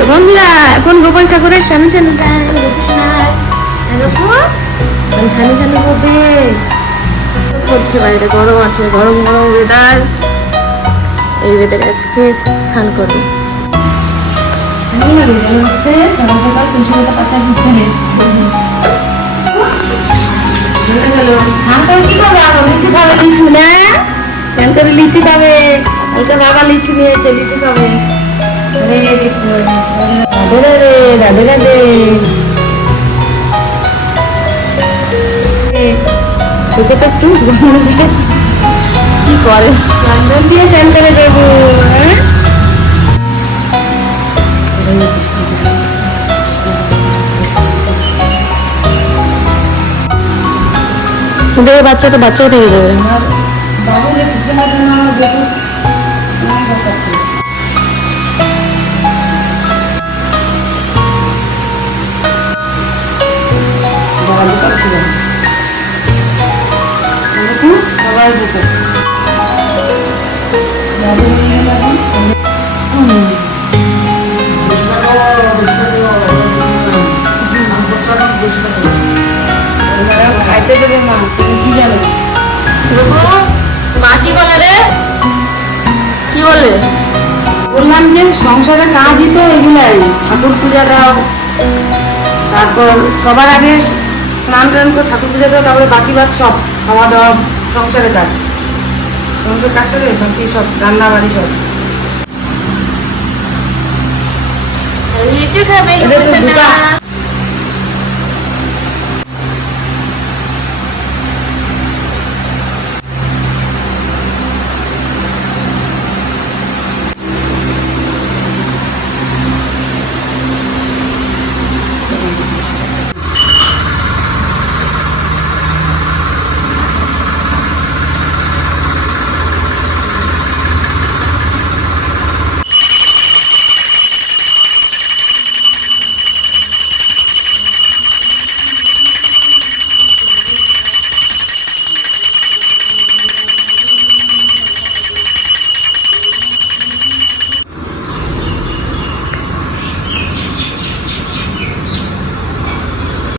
তো বন্ধুরা এখন গোপাল ঠাকুরের টাইম গোপু শোনায় ছানি ছানি হবে করছে বাইরে গরম আছে গরম গরম ওয়েদার এই ওয়েদারে আজকে ছান করবে। সকাল সকাল তুলসী পাতা পাচা দিচ্ছে স্নান করে কি করব? এখন লিচি খাবে না করে লিচি খাবে। কালকে বাবা লিচি নিয়েছে লিচি খাবে। কৃষ্ণ রাধে রাধে রাধে রাধে চোখে তো একটু কি করে চন্দন দিয়ে চান করে দেবো দেবে বাচ্চা তো বাচ্চাই থেকে দেবে বাবা বোকাল ছিল বেটু সবাই হুম খাইতে দেবে মা তুমি কি জানো? মা কি বলে রে? কি বলে? বললাম যে সংসারে কাজই তো এগুলাই ঠাকুর পূজা দাও তারপর সবার আগে স্নান টান করে ঠাকুর পূজা দেওয়া তারপরে বাকি বাদ সব খাওয়া দাওয়া সংসারে কাজ। সংসার কাজ করে বাকি সব রান্না বাড়ি সব। লিচু খাবে